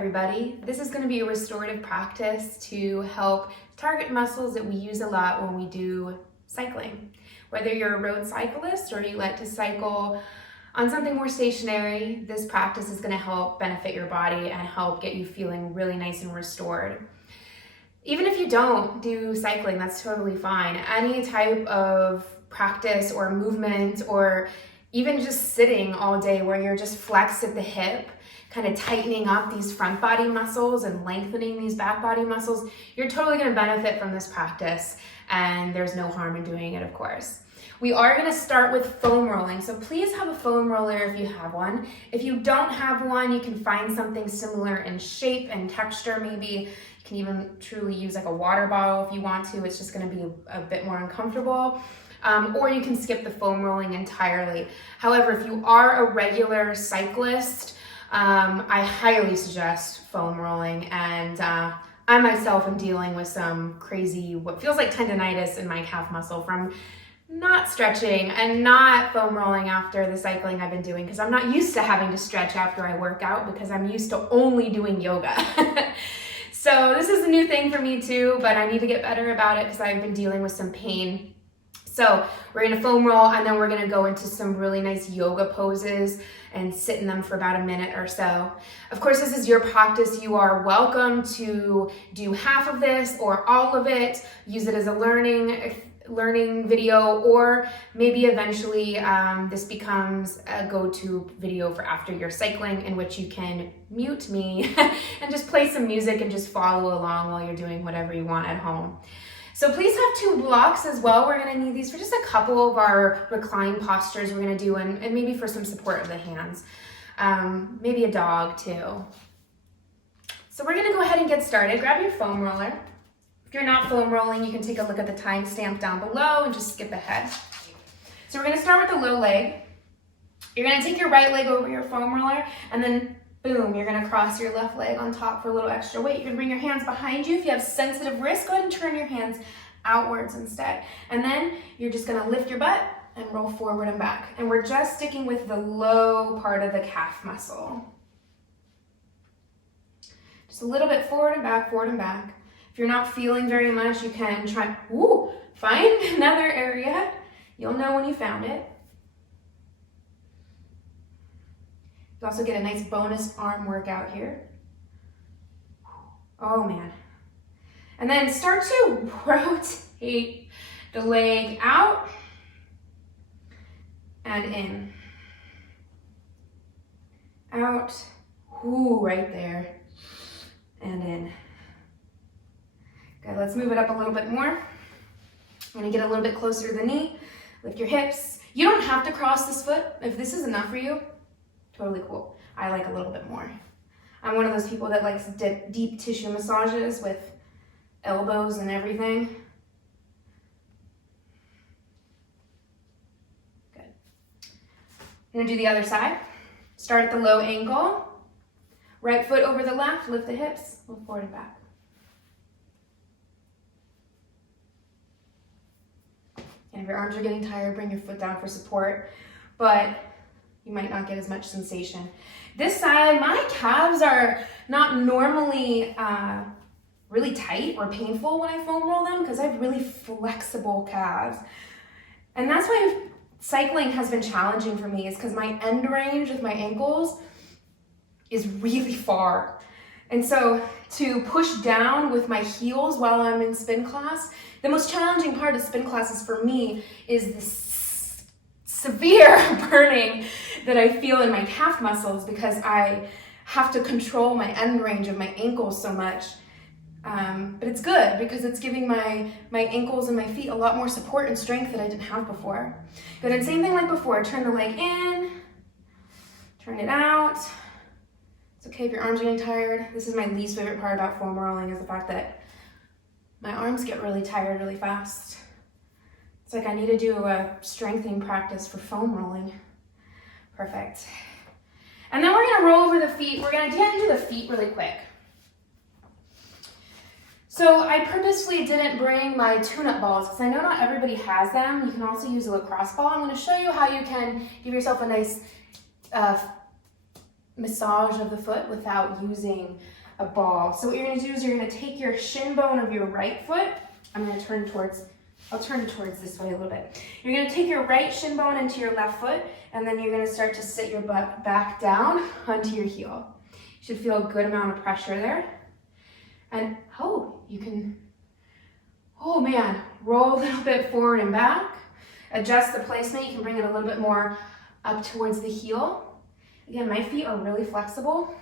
everybody. This is going to be a restorative practice to help target muscles that we use a lot when we do cycling. Whether you're a road cyclist or you like to cycle on something more stationary, this practice is going to help benefit your body and help get you feeling really nice and restored. Even if you don't do cycling, that's totally fine. Any type of practice or movement, or even just sitting all day where you're just flexed at the hip, kind of tightening up these front body muscles and lengthening these back body muscles, you're totally going to benefit from this practice, and there's no harm in doing it, of course. We are going to start with foam rolling, so please have a foam roller if you have one. If you don't have one, you can find something similar in shape and texture maybe. You can even truly use like a water bottle if you want to. It's just going to be a bit more uncomfortable. Or you can skip the foam rolling entirely. However, if you are a regular cyclist, I highly suggest foam rolling, and I myself am dealing with some crazy, what feels like tendonitis in my calf muscle from not stretching and not foam rolling after the cycling I've been doing, because I'm not used to having to stretch after I work out because I'm used to only doing yoga. So this is a new thing for me too, but I need to get better about it because I've been dealing with some pain. So we're gonna foam roll, and then we're gonna go into some really nice yoga poses and sit in them for about a minute or so. Of course, this is your practice. You are welcome to do half of this or all of it. Use it as a learning video, or maybe eventually this becomes a go-to video for after your cycling, in which you can mute me and just play some music and just follow along while you're doing whatever you want at home. So please have 2 blocks as well. We're gonna need these for just a couple of our recline postures we're gonna do, and maybe for some support of the hands. Maybe a dog too. So we're gonna go ahead and get started. Grab your foam roller. If you're not foam rolling, you can take a look at the timestamp down below and just skip ahead. So we're gonna start with the low leg. You're gonna take your right leg over your foam roller, and then boom, you're gonna cross your left leg on top for a little extra weight. You can bring your hands behind you. If you have sensitive wrists, go ahead and turn your hands outwards instead. And then you're just gonna lift your butt and roll forward and back. And we're just sticking with the low part of the calf muscle. Just a little bit forward and back, forward and back. If you're not feeling very much, you can try, find another area. You'll know when you found it. You also get a nice bonus arm workout here. Oh man. And then start to rotate the leg out and in. Out, right there, and in. Good, let's move it up a little bit more. I'm gonna get a little bit closer to the knee. Lift your hips. You don't have to cross this foot. If this is enough for you, totally cool. I like a little bit more. I'm one of those people that likes deep tissue massages with elbows and everything. Good. I'm gonna do the other side. Start at the low ankle. Right foot over the left, lift the hips, move forward and back. And if your arms are getting tired, bring your foot down for support, but you might not get as much sensation. This side, my calves are not normally really tight or painful when I foam roll them, because I have really flexible calves. And that's why cycling has been challenging for me, is because my end range with my ankles is really far. And so to push down with my heels while I'm in spin class, the most challenging part of spin classes for me is this severe burning that I feel in my calf muscles, because I have to control my end range of my ankles so much. But it's good because it's giving my ankles and my feet a lot more support and strength that I didn't have before. Good, and same thing like before, turn the leg in, turn it out. It's okay if your arms are getting tired. This is my least favorite part about foam rolling, is the fact that my arms get really tired really fast. It's like I need to do a strengthening practice for foam rolling. Perfect. And then we're gonna roll over the feet. We're gonna get into the feet really quick. So I purposely didn't bring my tune-up balls because I know not everybody has them. You can also use a lacrosse ball. I'm gonna show you how you can give yourself a massage of the foot without using a ball. So what you're gonna do is you're gonna take your shin bone of your right foot. I'll turn towards this way a little bit. You're gonna take your right shin bone into your left foot, and then you're gonna start to sit your butt back down onto your heel. You should feel a good amount of pressure there. And you can, roll a little bit forward and back. Adjust the placement. You can bring it a little bit more up towards the heel. Again, my feet are really flexible.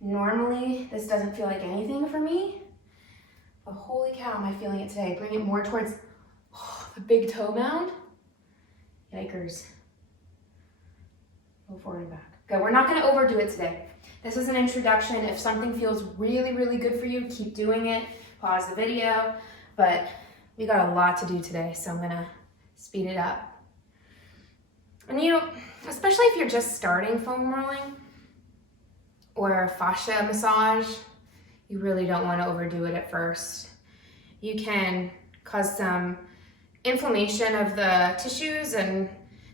Normally, this doesn't feel like anything for me, but holy cow, am I feeling it today. Bring it more towards the big toe mound. Yikers. Go forward and back. Good, we're not gonna overdo it today. This is an introduction. If something feels really, really good for you, keep doing it. Pause the video, but we got a lot to do today, so I'm gonna speed it up. And especially if you're just starting foam rolling or fascia massage, you really don't want to overdo it at first. You can cause some inflammation of the tissues, and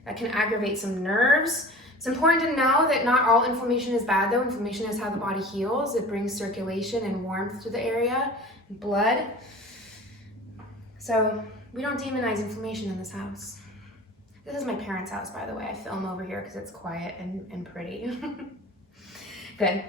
that can aggravate some nerves. It's important to know that not all inflammation is bad though. Inflammation is how the body heals. It brings circulation and warmth to the area, and blood. So we don't demonize inflammation in this house. This is my parents' house, by the way. I film over here because it's quiet and pretty. Good.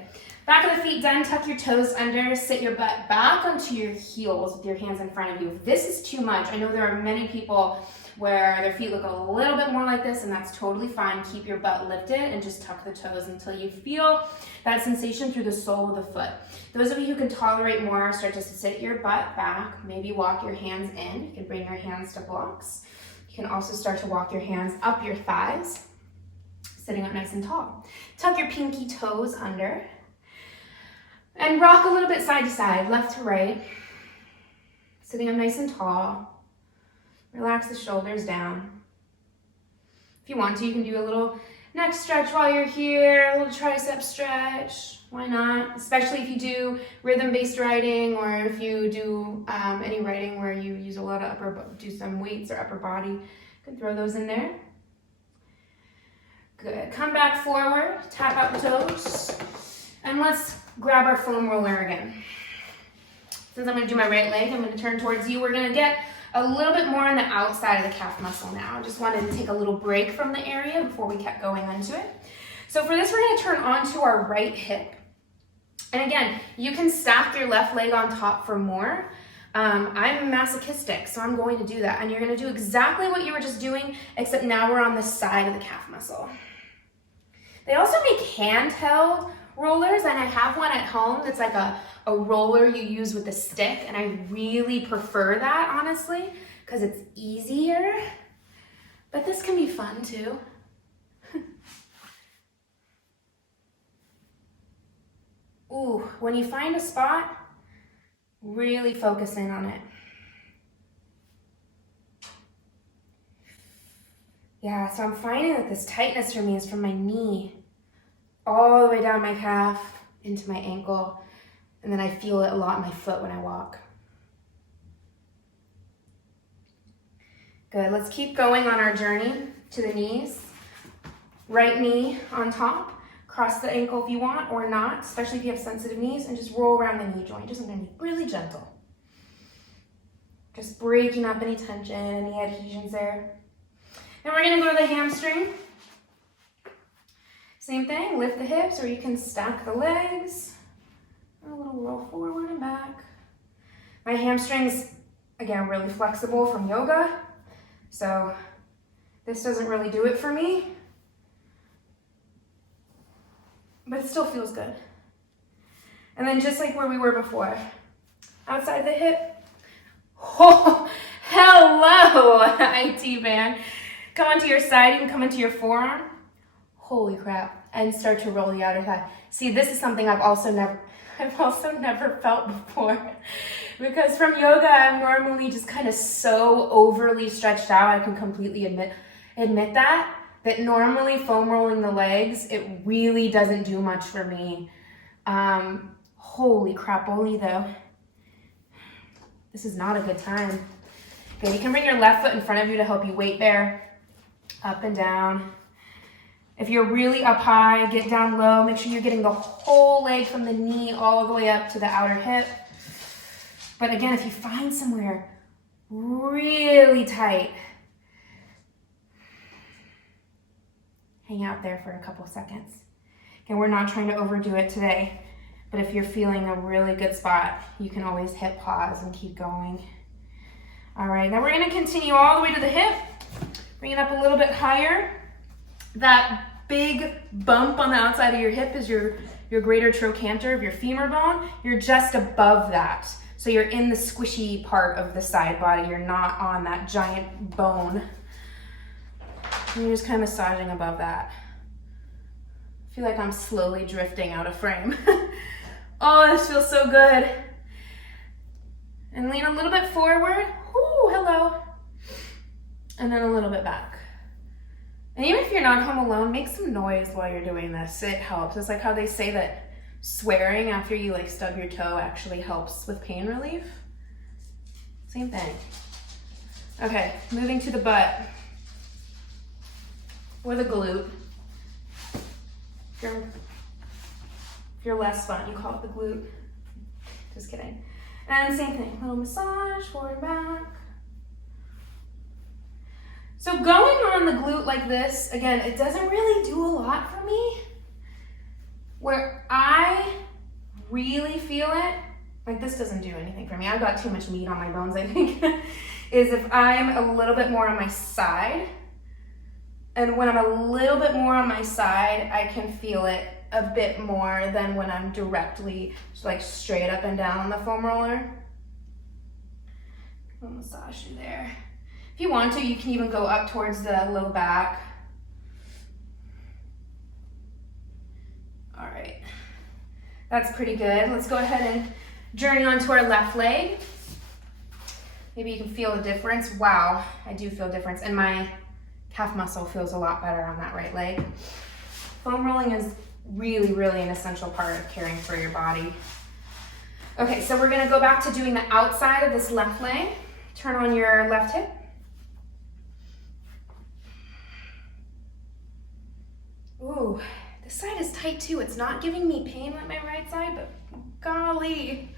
Back of the feet done, tuck your toes under, sit your butt back onto your heels with your hands in front of you. If this is too much, I know there are many people where their feet look a little bit more like this, and that's totally fine. Keep your butt lifted and just tuck the toes until you feel that sensation through the sole of the foot. Those of you who can tolerate more, start to sit your butt back, maybe walk your hands in. You can bring your hands to blocks. You can also start to walk your hands up your thighs, sitting up nice and tall. Tuck your pinky toes under and rock a little bit side to side, left to right, sitting up nice and tall. Relax the shoulders down. If you want to, you can do a little neck stretch while you're here, a little tricep stretch. Why not? Especially if you do rhythm-based riding, or if you do any riding where you use a lot of do some weights or upper body. You can throw those in there. Good. Come back forward, tap out the toes, and let's grab our foam roller again. Since I'm going to do my right leg, I'm going to turn towards you. We're going to get a little bit more on the outside of the calf muscle now. I just wanted to take a little break from the area before we kept going into it. So for this, we're going to turn onto our right hip. And again, you can stack your left leg on top for more. I'm masochistic, so I'm going to do that. And you're going to do exactly what you were just doing, except now we're on the side of the calf muscle. They also make handheld rollers, and I have one at home that's like a roller you use with a stick, and I really prefer that, honestly, because it's easier. But this can be fun too. Ooh, when you find a spot, really focus in on it. Yeah, so I'm finding that this tightness for me is from my knee all the way down my calf into my ankle, and then I feel it a lot in my foot when I walk. Good, let's keep going on our journey to the knees. Right knee on top. Cross the ankle if you want or not, especially if you have sensitive knees, and just roll around the knee joint. Just gonna be really gentle. Just breaking up any tension, any adhesions there. Then we're gonna go to the hamstring. Same thing, lift the hips, or you can stack the legs. A little roll forward and back. My hamstrings, again, really flexible from yoga, so this doesn't really do it for me. But it still feels good. And then just like where we were before, outside the hip. Oh, hello, IT band. Come onto your side, you can come into your forearm. Holy crap, and start to roll the outer thigh. See, this is something I've also never felt before. Because from yoga, I'm normally just kind of so overly stretched out, I can completely admit that normally foam rolling the legs, it really doesn't do much for me. Holy crap-oli though. This is not a good time. Okay, you can bring your left foot in front of you to help you weight bear. Up and down. If you're really up high, get down low. Make sure you're getting the whole leg from the knee all the way up to the outer hip. But again, if you find somewhere really tight, hang out there for a couple seconds. Again, we're not trying to overdo it today, but if you're feeling a really good spot, you can always hit pause and keep going. All right, now we're gonna continue all the way to the hip. Bring it up a little bit higher. That big bump on the outside of your hip is your greater trochanter of your femur bone. You're just above that. So you're in the squishy part of the side body. You're not on that giant bone. And you're just kind of massaging above that. I feel like I'm slowly drifting out of frame. Oh, this feels so good. And lean a little bit forward. Ooh, hello. And then a little bit back. And even if you're not home alone, make some noise while you're doing this. It helps. It's like how they say that swearing after you like stub your toe actually helps with pain relief. Same thing. Okay, moving to the butt or the glute. If you're less fun, you call it the glute. Just kidding. And same thing, little massage, forward and back. So going on the glute like this, again, it doesn't really do a lot for me. Where I really feel it, like this doesn't do anything for me. I've got too much meat on my bones, I think, is if I'm a little bit more on my side. And when I'm a little bit more on my side, I can feel it a bit more than when I'm directly like straight up and down on the foam roller. I'll massage you there. If you want to, you can even go up towards the low back. All right, that's pretty good. Let's go ahead and journey onto our left leg. Maybe you can feel a difference. Wow, I do feel a difference. And my calf muscle feels a lot better on that right leg. Foam rolling is really, really an essential part of caring for your body. Okay, so we're gonna go back to doing the outside of this left leg. Turn on your left hip. Ooh, this side is tight too. It's not giving me pain like my right side, but golly.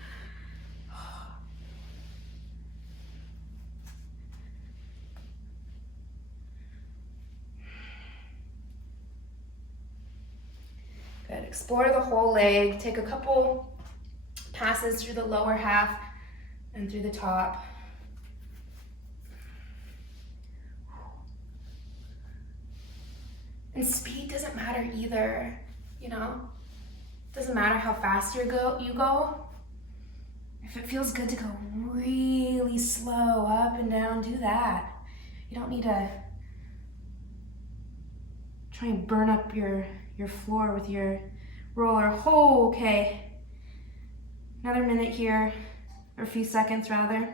Good, explore the whole leg. Take a couple passes through the lower half and through the top. And speed doesn't matter either, you know? Doesn't matter how fast you go. If it feels good to go really slow up and down, do that. You don't need to try and burn up your floor with your roller. Oh, okay. Another minute here, or a few seconds rather.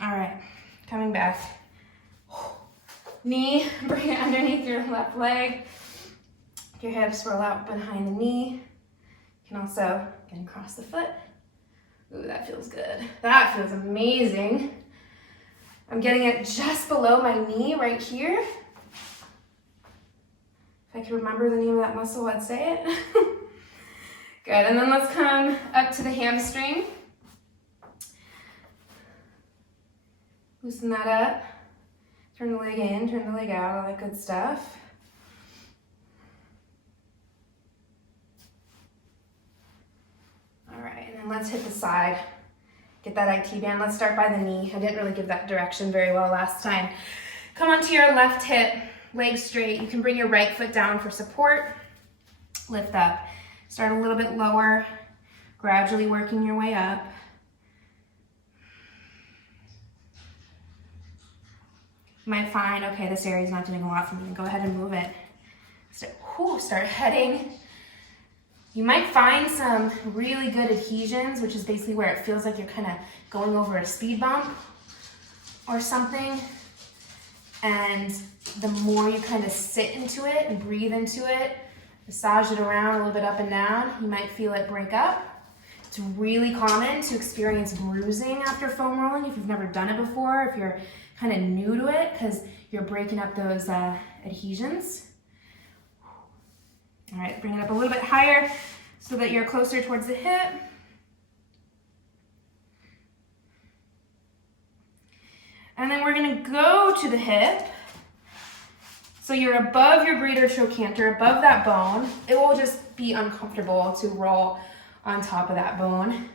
All right, coming back. Knee, bring it underneath your left leg. Your hips roll out behind the knee. You can also get across the foot. Ooh, that feels good. That feels amazing. I'm getting it just below my knee right here. If I could remember the name of that muscle, I'd say it. Good, and then let's come up to the hamstring. Loosen that up. Turn the leg in, turn the leg out, all that good stuff. All right, and then let's hit the side. Get that IT band. Let's start by the knee. I didn't really give that direction very well last time. Come onto your left hip, leg straight. You can bring your right foot down for support. Lift up. Start a little bit lower, gradually working your way up. You might find, okay, this area is not doing a lot for me. Go ahead and move it. Start heading. You might find some really good adhesions, which is basically where it feels like you're kind of going over a speed bump or something. And the more you kind of sit into it and breathe into it, massage it around a little bit up and down, you might feel it break up. It's really common to experience bruising after foam rolling if you've never done it before, if you're kind of new to it, because you're breaking up those adhesions. All right, bring it up a little bit higher so that you're closer towards the hip. And then we're gonna go to the hip. So you're above your greater trochanter, above that bone. It will just be uncomfortable to roll on top of that bone.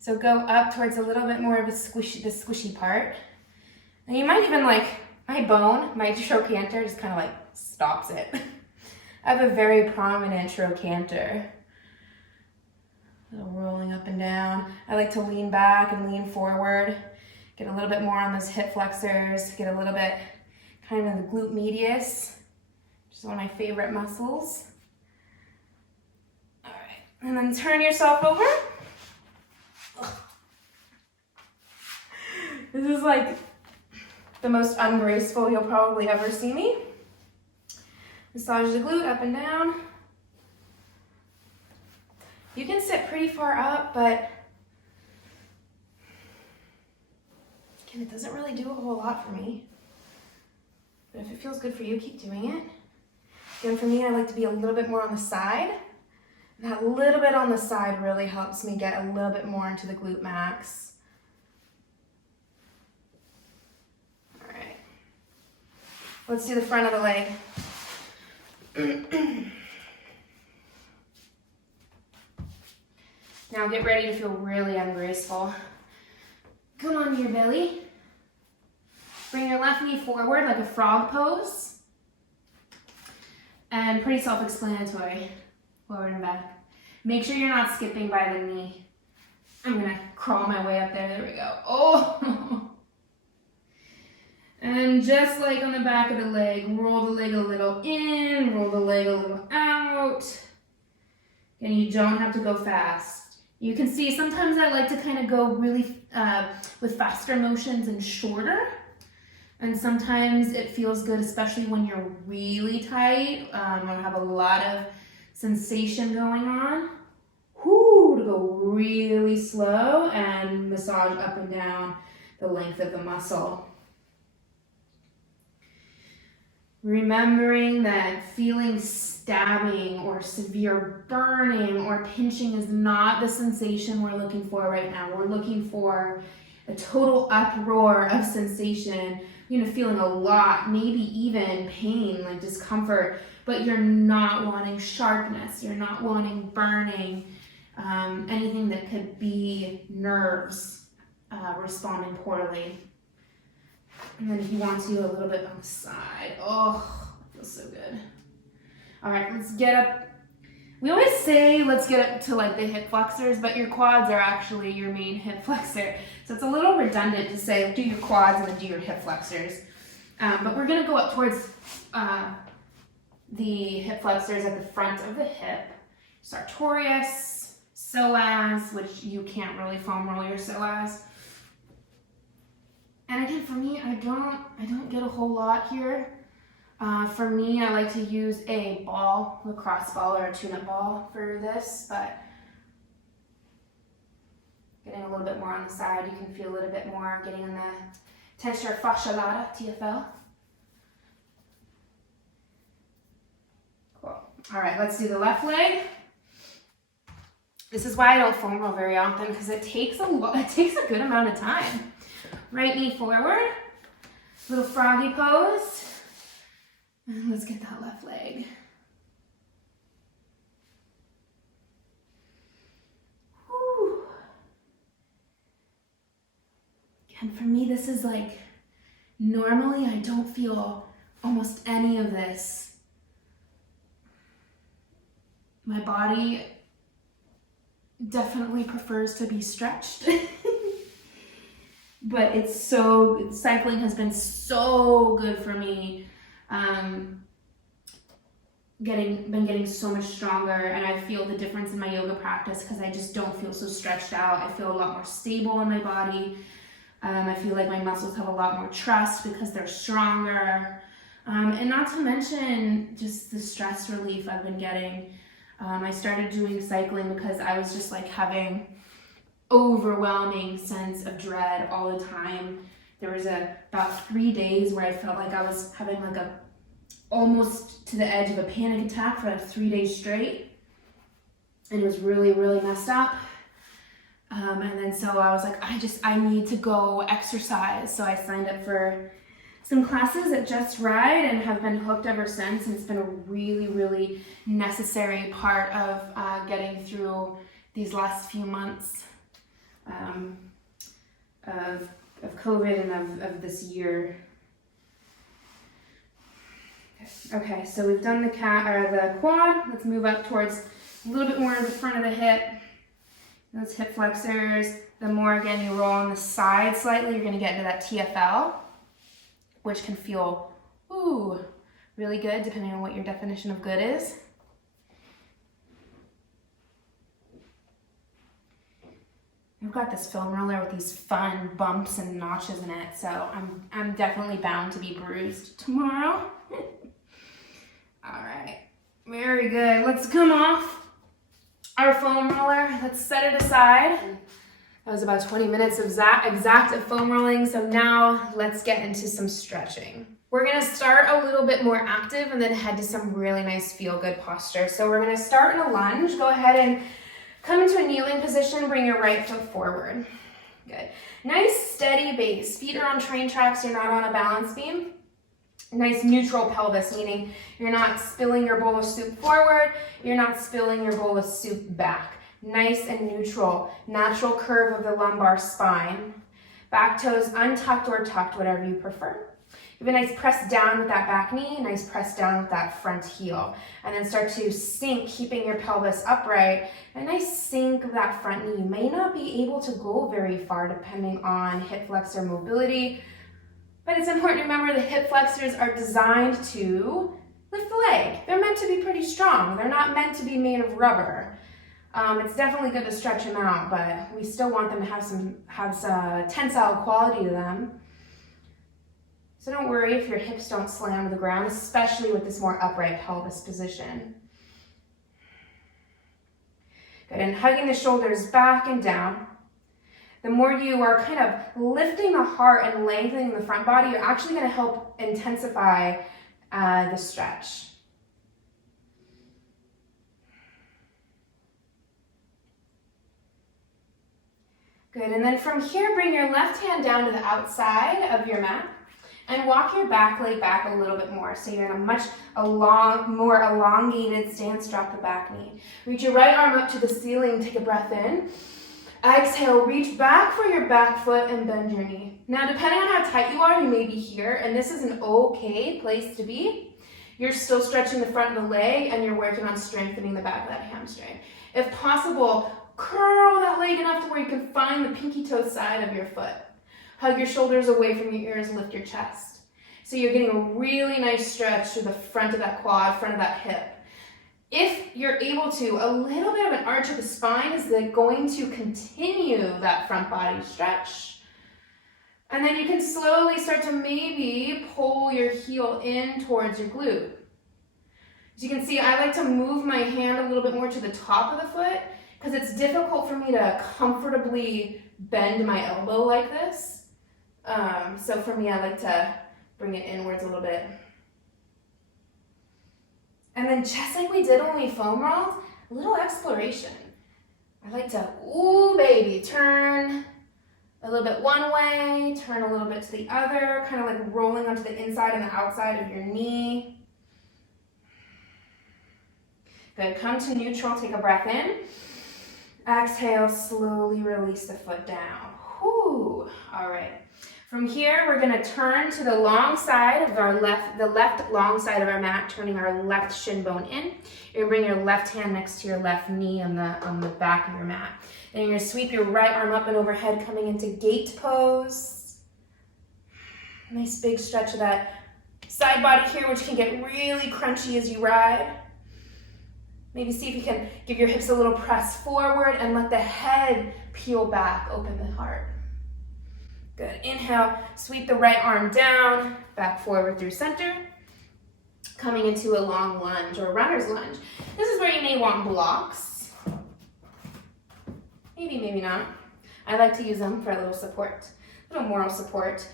So go up towards a little bit more of a squishy, the squishy part. And you might even like, my bone, my trochanter just kind of like stops it. I have a very prominent trochanter. Rolling up and down. I like to lean back and lean forward. Get a little bit more on those hip flexors. Get a little bit kind of in the glute medius, which is one of my favorite muscles. All right, and then turn yourself over. This is like the most ungraceful you'll probably ever see me. Massage the glute up and down. You can sit pretty far up, but again, it doesn't really do a whole lot for me. But if it feels good for you, keep doing it. Again, for me, I like to be a little bit more on the side. And that little bit on the side really helps me get a little bit more into the glute max. All right. Let's do the front of the leg. Now get ready to feel really ungraceful. Come on to your belly. Bring your left knee forward like a frog pose. And pretty self-explanatory, forward and back. Make sure you're not skipping by the knee. I'm gonna crawl my way up there, there we go. Oh! And just like on the back of the leg, roll the leg a little in, roll the leg a little out. And you don't have to go fast. You can see sometimes I like to kind of go really with faster motions and shorter. And sometimes it feels good, especially when you're really tight or have a lot of sensation going on. Whoo, to go really slow and massage up and down the length of the muscle. Remembering that feeling stabbing or severe burning or pinching is not the sensation we're looking for right now. We're looking for a total uproar of sensation, feeling a lot, maybe even pain, like discomfort, but you're not wanting sharpness, you're not wanting burning, anything that could be nerves responding poorly. And then if you want to, a little bit on the side. Oh, it feels so good. All right, let's get up. We always say let's get up to like the hip flexors, but your quads are actually your main hip flexor. So it's a little redundant to say do your quads and then do your hip flexors. But we're gonna go up towards the hip flexors at the front of the hip. Sartorius, psoas, which you can't really foam roll your psoas. And again, for me, I don't get a whole lot here. For me, I like to use a ball, lacrosse ball or a tune-up ball for this, but getting a little bit more on the side, you can feel a little bit more getting in the tensor fascia lata, TFL. Cool. All right, let's do the left leg. This is why I don't foam roll very often, because it takes a good amount of time. Right knee forward, little froggy pose. And let's get that left leg. Whew. And for me, this is like, normally I don't feel almost any of this. My body definitely prefers to be stretched. But cycling has been so good for me. Been getting so much stronger, and I feel the difference in my yoga practice because I just don't feel so stretched out. I feel a lot more stable in my body. I feel like my muscles have a lot more trust because they're stronger. And not to mention just the stress relief I've been getting. I started doing cycling because I was just like having overwhelming sense of dread all the time. There was about 3 days where I felt like I was having like a almost to the edge of a panic attack for like 3 days straight. And it was really, really messed up. And then so I was like, I need to go exercise. So I signed up for some classes at Just Ride and have been hooked ever since. And it's been a really, really necessary part of getting through these last few months of COVID and of this year. Okay, so we've done the quad. Let's move up towards a little bit more of the front of the hip. Those hip flexors. The more, again, you roll on the side slightly, you're going to get into that TFL, which can feel, really good depending on what your definition of good is. I've got this foam roller with these fun bumps and notches in it, so I'm definitely bound to be bruised tomorrow. All right, very good. Let's come off our foam roller. Let's set it aside. That was about 20 minutes of exact foam rolling, so now let's get into some stretching. We're gonna start a little bit more active and then head to some really nice feel-good posture. So we're gonna start in a lunge. Go ahead and come into a kneeling position, bring your right foot forward. Good. Nice steady base. Feet are on train tracks, you're not on a balance beam. Nice neutral pelvis, meaning you're not spilling your bowl of soup forward, you're not spilling your bowl of soup back. Nice and neutral, natural curve of the lumbar spine. Back toes untucked or tucked, whatever you prefer. Give a nice press down with that back knee, nice press down with that front heel. And then start to sink, keeping your pelvis upright. A nice sink of that front knee. You may not be able to go very far depending on hip flexor mobility, but it's important to remember the hip flexors are designed to lift the leg. They're meant to be pretty strong. They're not meant to be made of rubber. It's definitely good to stretch them out, but we still want them to have some tensile quality to them. So don't worry if your hips don't slam to the ground, especially with this more upright pelvis position. Good, and hugging the shoulders back and down. The more you are kind of lifting the heart and lengthening the front body, you're actually going to help intensify the stretch. Good, and then from here, bring your left hand down to the outside of your mat and walk your back leg back a little bit more. So you're in a more elongated stance, drop the back knee. Reach your right arm up to the ceiling, take a breath in. Exhale, reach back for your back foot and bend your knee. Now, depending on how tight you are, you may be here, and this is an okay place to be. You're still stretching the front of the leg, and you're working on strengthening the back of that hamstring. If possible, curl that leg enough to where you can find the pinky toe side of your foot. Hug your shoulders away from your ears, lift your chest. So you're getting a really nice stretch through the front of that quad, front of that hip. If you're able to, a little bit of an arch of the spine is going to continue that front body stretch. And then you can slowly start to maybe pull your heel in towards your glute. As you can see, I like to move my hand a little bit more to the top of the foot because it's difficult for me to comfortably bend my elbow like this. So for me, I like to bring it inwards a little bit. And then just like we did when we foam rolled, a little exploration. I like to, ooh baby, turn a little bit one way, turn a little bit to the other, kind of like rolling onto the inside and the outside of your knee. Good, come to neutral, take a breath in. Exhale, slowly release the foot down. Whew. All right. From here, we're going to turn to the long side of the left long side of our mat, turning our left shin bone in. You're going to bring your left hand next to your left knee on the back of your mat. Then you're going to sweep your right arm up and overhead, coming into gate pose. Nice big stretch of that side body here, which can get really crunchy as you ride. Maybe see if you can give your hips a little press forward and let the head peel back, open the heart. Good. Inhale, sweep the right arm down, back forward through center, coming into a long lunge or runner's lunge. This is where you may want blocks. Maybe, maybe not. I like to use them for a little support, a little moral support.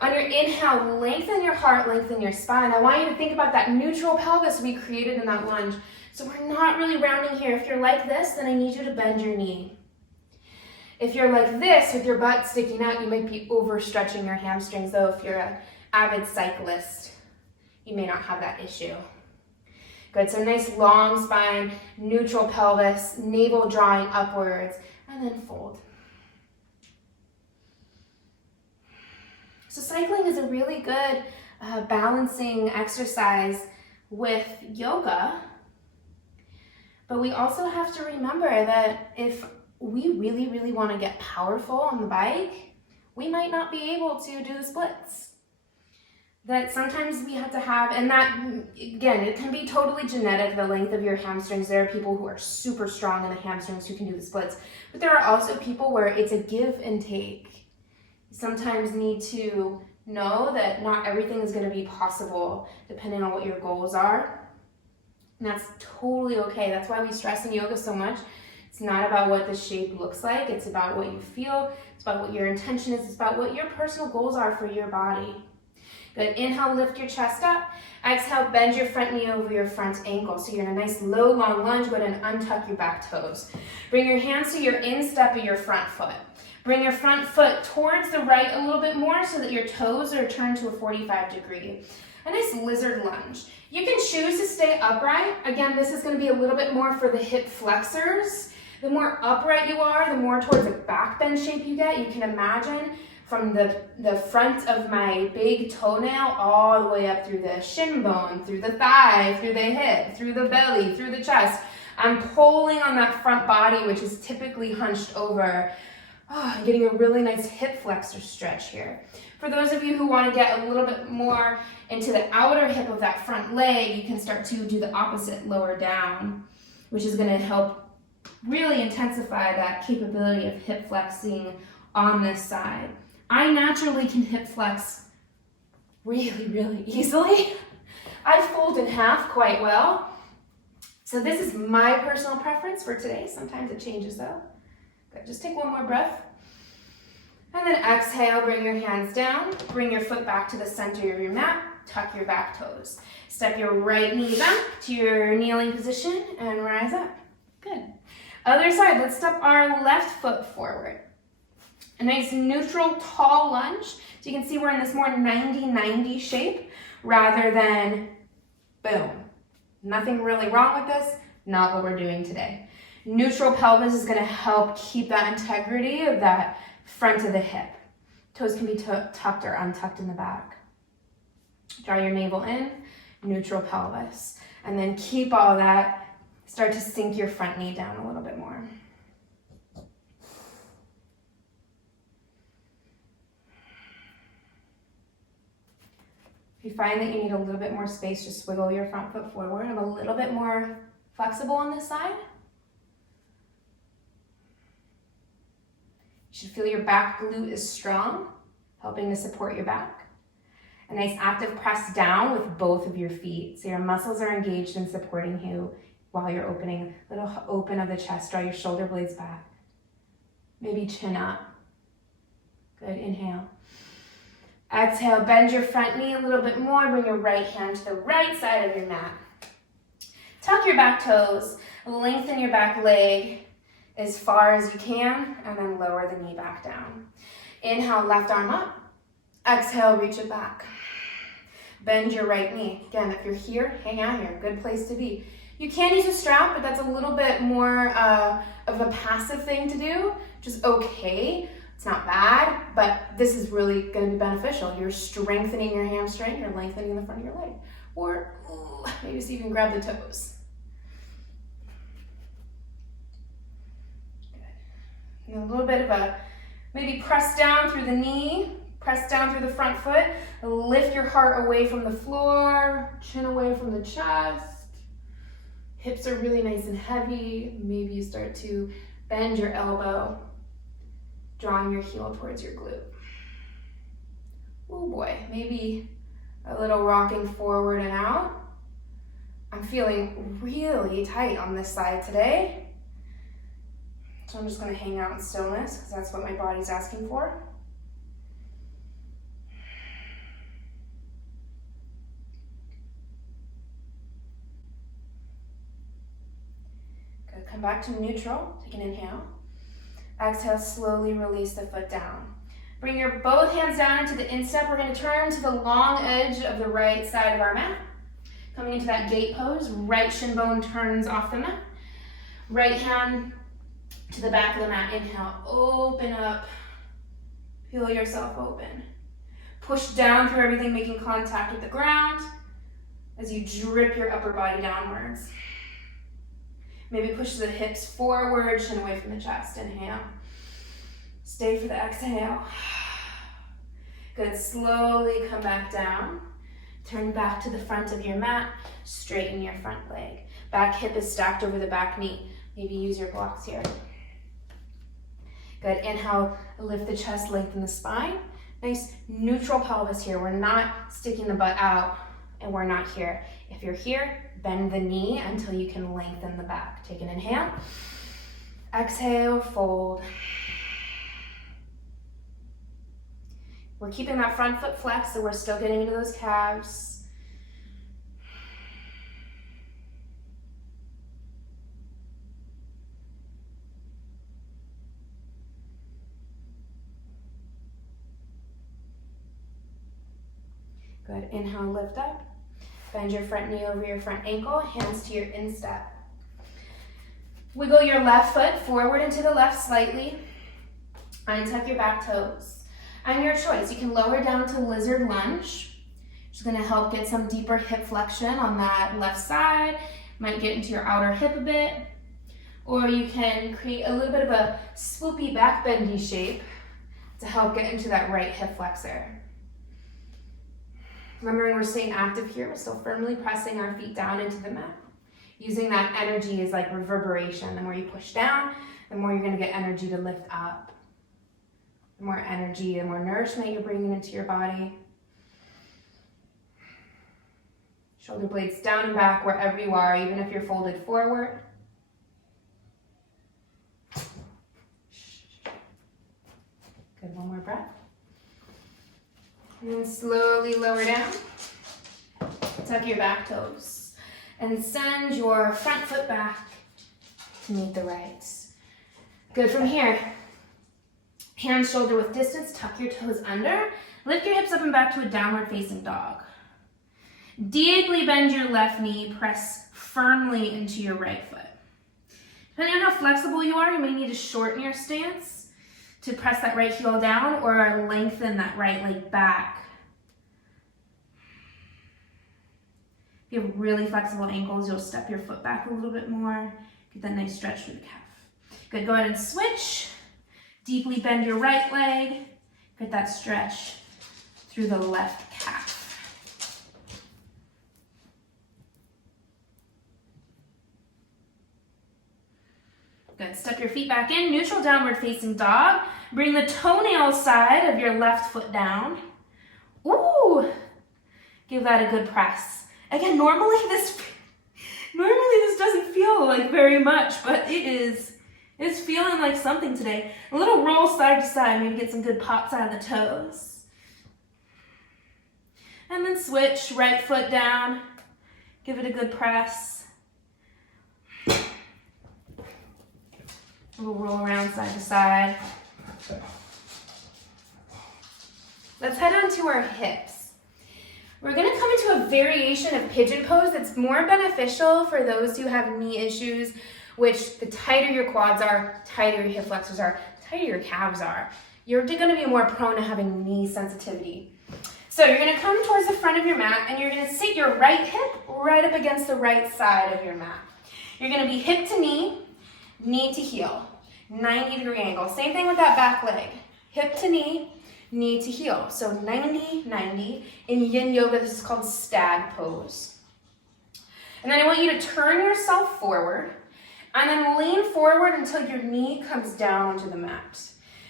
On your inhale, lengthen your heart, lengthen your spine. I want you to think about that neutral pelvis we created in that lunge. So we're not really rounding here. If you're like this, then I need you to bend your knee. If you're like this with your butt sticking out, you might be overstretching your hamstrings, though if you're an avid cyclist, you may not have that issue. Good, so nice long spine, neutral pelvis, navel drawing upwards, and then fold. So cycling is a really good balancing exercise with yoga, but we also have to remember that if we really, really want to get powerful on the bike, we might not be able to do the splits. That sometimes we have to have, and that, again, it can be totally genetic, the length of your hamstrings. There are people who are super strong in the hamstrings who can do the splits, but there are also people where it's a give and take. You sometimes need to know that not everything is going to be possible depending on what your goals are, and that's totally okay. That's why we stress in yoga so much. It's not about what the shape looks like, it's about what you feel, it's about what your intention is, it's about what your personal goals are for your body. Good, inhale, lift your chest up. Exhale, bend your front knee over your front ankle. So you're in a nice low, long lunge. Go ahead and untuck your back toes. Bring your hands to your instep of your front foot. Bring your front foot towards the right a little bit more so that your toes are turned to a 45 degree. A nice lizard lunge. You can choose to stay upright. Again, this is going to be a little bit more for the hip flexors. The more upright you are, the more towards a back bend shape you get. You can imagine from the front of my big toenail all the way up through the shin bone, through the thigh, through the hip, through the belly, through the chest. I'm pulling on that front body, which is typically hunched over. I'm getting a really nice hip flexor stretch here. For those of you who want to get a little bit more into the outer hip of that front leg, you can start to do the opposite, lower down, which is going to help really intensify that capability of hip flexing on this side. I naturally can hip flex really, really easily. I fold in half quite well. So this is my personal preference for today. Sometimes it changes though. Good, just take one more breath. And then exhale, bring your hands down, bring your foot back to the center of your mat, tuck your back toes. Step your right knee back to your kneeling position and rise up. Good. Other side, let's step our left foot forward. A nice neutral, tall lunge. So you can see we're in this more 90-90 shape rather than boom. Nothing really wrong with this, not what we're doing today. Neutral pelvis is going to help keep that integrity of that front of the hip. Toes can be tucked or untucked in the back. Draw your navel in, neutral pelvis. And then keep all that. Start to sink your front knee down a little bit more. If you find that you need a little bit more space, just wiggle your front foot forward. I'm a little bit more flexible on this side. You should feel your back glute is strong, helping to support your back. A nice active press down with both of your feet. So your muscles are engaged in supporting you while you're opening. A little open of the chest, draw your shoulder blades back. Maybe chin up. Good, inhale. Exhale, bend your front knee a little bit more. Bring your right hand to the right side of your mat. Tuck your back toes. Lengthen your back leg as far as you can, and then lower the knee back down. Inhale, left arm up. Exhale, reach it back. Bend your right knee. Again, if you're here, hang out here. Good place to be. You can use a strap, but that's a little bit more of a passive thing to do, which is okay. It's not bad, but this is really going to be beneficial. You're strengthening your hamstring, you're lengthening the front of your leg. Or maybe so you can grab the toes. Good. And a little bit of a, maybe press down through the knee, press down through the front foot, lift your heart away from the floor, chin away from the chest. Hips are really nice and heavy. Maybe you start to bend your elbow, drawing your heel towards your glute. Oh boy, maybe a little rocking forward and out. I'm feeling really tight on this side today. So I'm just gonna hang out in stillness because that's what my body's asking for. Good, come back to neutral. Take an inhale. Exhale, slowly release the foot down. Bring your both hands down into the instep. We're going to turn to the long edge of the right side of our mat. Coming into that gate pose, right shin bone turns off the mat. Right hand to the back of the mat. Inhale, open up. Feel yourself open. Push down through everything, making contact with the ground as you drip your upper body downwards. Maybe push the hips forward, chin away from the chest. Inhale. Stay for the exhale. Good, slowly come back down. Turn back to the front of your mat. Straighten your front leg. Back hip is stacked over the back knee. Maybe use your blocks here. Good, inhale, lift the chest, lengthen the spine. Nice neutral pelvis here. We're not sticking the butt out and we're not here. If you're here, bend the knee until you can lengthen the back. Take an inhale. Exhale, fold. We're keeping that front foot flexed, so we're still getting into those calves. Good, inhale, lift up. Bend your front knee over your front ankle, hands to your instep. Wiggle your left foot forward and to the left slightly. Untuck your back toes. And your choice, you can lower down to lizard lunge. Just gonna help get some deeper hip flexion on that left side. Might get into your outer hip a bit. Or you can create a little bit of a swoopy back bendy shape to help get into that right hip flexor. Remembering we're staying active here, we're still firmly pressing our feet down into the mat. Using that energy as like reverberation. The more you push down, the more you're gonna get energy to lift up. The more energy, the more nourishment you're bringing into your body. Shoulder blades down and back wherever you are, even if you're folded forward. Good, one more breath. And then slowly lower down. Tuck your back toes. And send your front foot back to meet the right. Good, from here. Hands shoulder width distance, tuck your toes under. Lift your hips up and back to a downward facing dog. Deeply bend your left knee, press firmly into your right foot. Depending on how flexible you are, you may need to shorten your stance to press that right heel down or lengthen that right leg back. If you have really flexible ankles, you'll step your foot back a little bit more. Get that nice stretch through the calf. Good, go ahead and switch. Deeply bend your right leg. Get that stretch through the left calf. Good, step your feet back in. Neutral downward facing dog. Bring the toenail side of your left foot down. Ooh, give that a good press. Again, normally this doesn't feel like very much, but it's feeling like something today. A little roll side to side, maybe get some good pops out of the toes. And then switch, right foot down. Give it a good press. We'll roll around side to side. Let's head on to our hips. We're going to come into a variation of pigeon pose that's more beneficial for those who have knee issues, which the tighter your quads are, tighter your hip flexors are, tighter your calves are. You're going to be more prone to having knee sensitivity. So you're going to come towards the front of your mat and you're going to sit your right hip right up against the right side of your mat. You're going to be hip to knee, knee to heel, 90-degree angle. Same thing with that back leg. Hip to knee to heel. So 90-90. In yin yoga, this is called stag pose. And then I want you to turn yourself forward and then lean forward until your knee comes down onto the mat.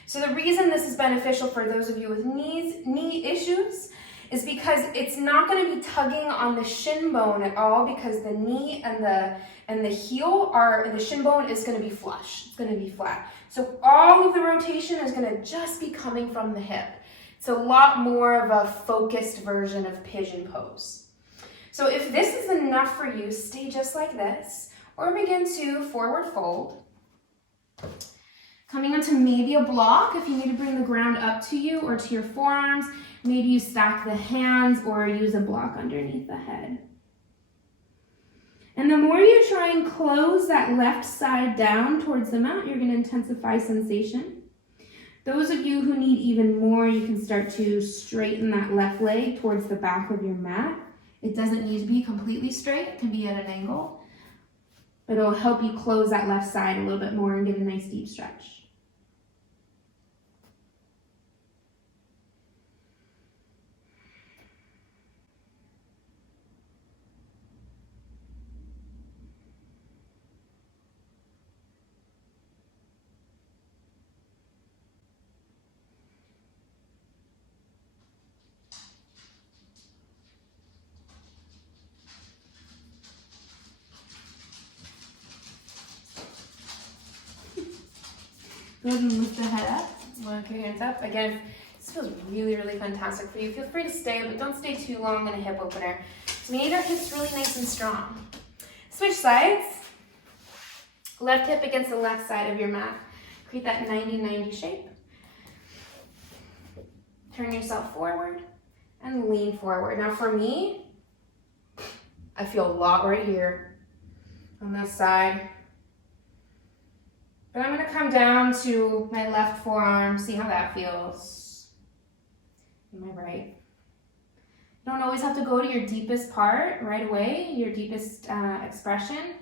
So the reason this is beneficial for those of you with knee issues is because it's not going to be tugging on the shin bone at all, because the knee and the heel the shin bone is going to be flush. It's going to be flat. So all of the rotation is going to just be coming from the hip. It's a lot more of a focused version of pigeon pose. So if this is enough for you, stay just like this. or begin to forward fold. Coming onto maybe a block if you need to bring the ground up to you or to your forearms. Maybe you stack the hands or use a block underneath the head. And the more you try and close that left side down towards the mat, you're going to intensify sensation. Those of you who need even more, you can start to straighten that left leg towards the back of your mat. It doesn't need to be completely straight, it can be at an angle. But it'll help you close that left side a little bit more and get a nice deep stretch. Go ahead and lift the head up. Walk your hands up. Again, if this feels really, really fantastic for you, feel free to stay, but don't stay too long in a hip opener. So we need our hips really nice and strong. Switch sides. Left hip against the left side of your mat. Create that 90-90 shape. Turn yourself forward and lean forward. Now for me, I feel a lot right here on this side. But I'm going to come down to my left forearm, see how that feels. And my right. You don't always have to go to your deepest part right away, your deepest expression.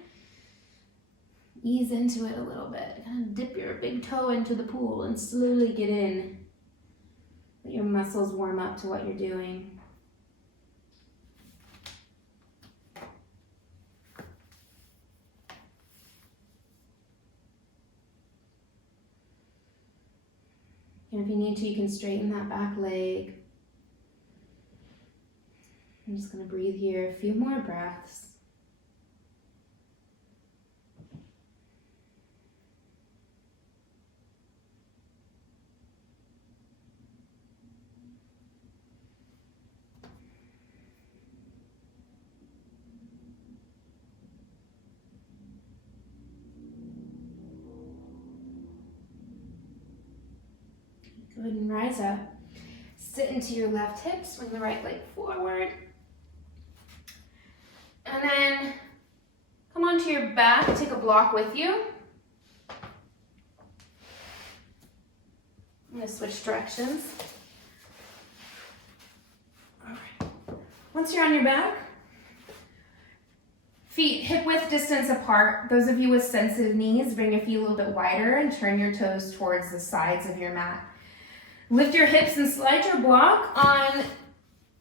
Ease into it a little bit. Kind of dip your big toe into the pool and slowly get in. Let your muscles warm up to what you're doing. And if you need to, you can straighten that back leg. I'm just going to breathe here a few more breaths. Go ahead and rise up. Sit into your left hip, swing the right leg forward. And then come onto your back, take a block with you. I'm going to switch directions. All right. Once you're on your back, feet hip width distance apart. Those of you with sensitive knees, bring your feet a little bit wider and turn your toes towards the sides of your mat. Lift your hips and slide your block on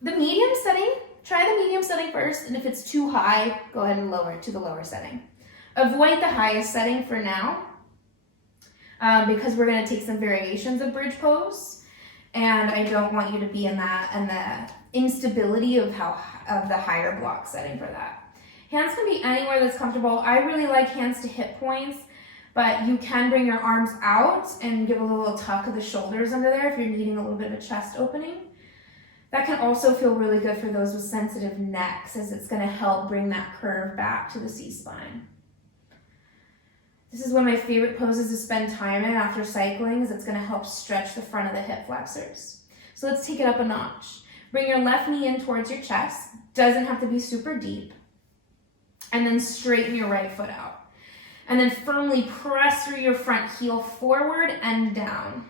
the medium setting. Try the medium setting first, and if it's too high, go ahead and lower it to the lower setting. Avoid the highest setting for now, because we're going to take some variations of bridge pose, and I don't want you to be in that and the instability of the higher block setting for that. Hands can be anywhere that's comfortable. I really like hands to hip points. But you can bring your arms out and give a little tuck of the shoulders under there if you're needing a little bit of a chest opening. That can also feel really good for those with sensitive necks, as it's going to help bring that curve back to the C-spine. This is one of my favorite poses to spend time in after cycling, as it's going to help stretch the front of the hip flexors. So let's take it up a notch. Bring your left knee in towards your chest. Doesn't have to be super deep. And then straighten your right foot out. And then firmly press through your front heel forward and down.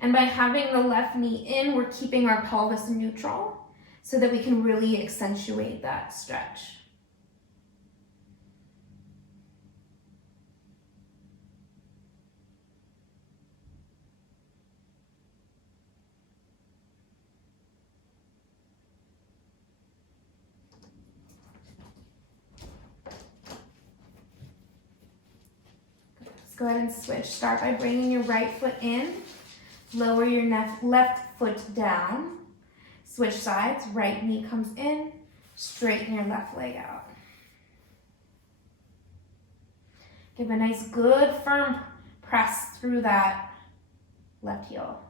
And by having the left knee in, we're keeping our pelvis neutral so that we can really accentuate that stretch. Go ahead and switch. Start by bringing your right foot in. Lower your left foot down. Switch sides. Right knee comes in. Straighten your left leg out. Give a nice, good, firm press through that left heel.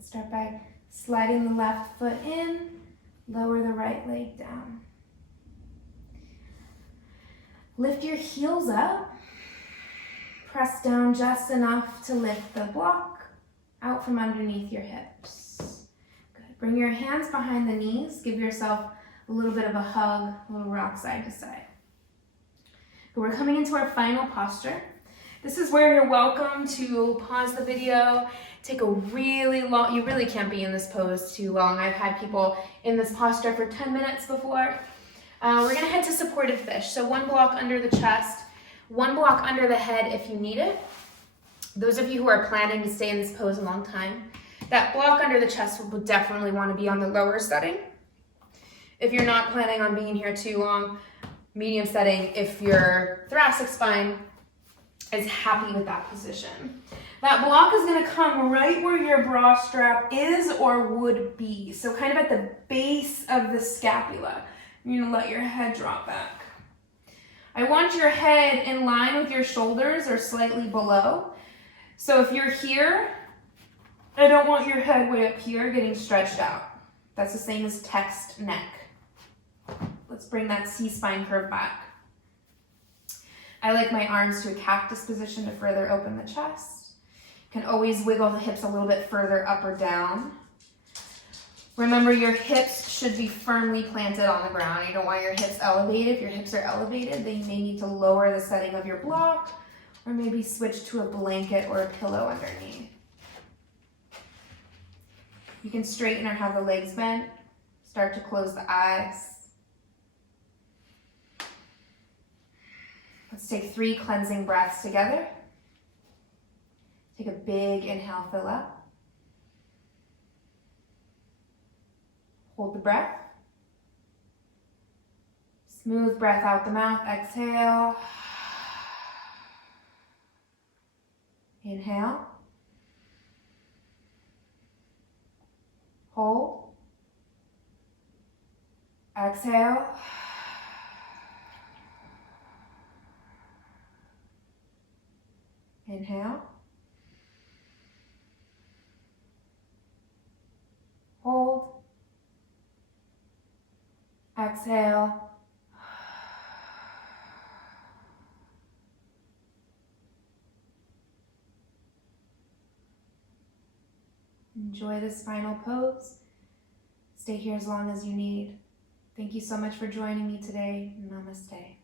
Start by sliding the left foot in, lower the right leg down. Lift your heels up. Press down just enough to lift the block out from underneath your hips. Good. Bring your hands behind the knees. Give yourself a little bit of a hug, a little rock side to side. Good. We're coming into our final posture. This is where you're welcome to pause the video, take a really long, you really can't be in this pose too long. I've had people in this posture for 10 minutes before. We're gonna head to supported fish. So one block under the chest, one block under the head if you need it. Those of you who are planning to stay in this pose a long time, that block under the chest will definitely want to be on the lower setting. If you're not planning on being here too long, medium setting if your thoracic spine is happy with that position. That block is going to come right where your bra strap is or would be. So kind of at the base of the scapula. You're going to let your head drop back. I want your head in line with your shoulders or slightly below. So if you're here, I don't want your head way up here getting stretched out. That's the same as text neck. Let's bring that C-spine curve back. I like my arms to a cactus position to further open the chest. You can always wiggle the hips a little bit further up or down. Remember, your hips should be firmly planted on the ground. You don't want your hips elevated. If your hips are elevated, then you may need to lower the setting of your block or maybe switch to a blanket or a pillow underneath. You can straighten or have the legs bent. Start to close the eyes. Let's take 3 cleansing breaths together. Take a big inhale, fill up. Hold the breath. Smooth breath out the mouth, exhale. Inhale. Hold. Exhale. Inhale. Hold. Exhale. Enjoy this final pose. Stay here as long as you need. Thank you so much for joining me today. Namaste.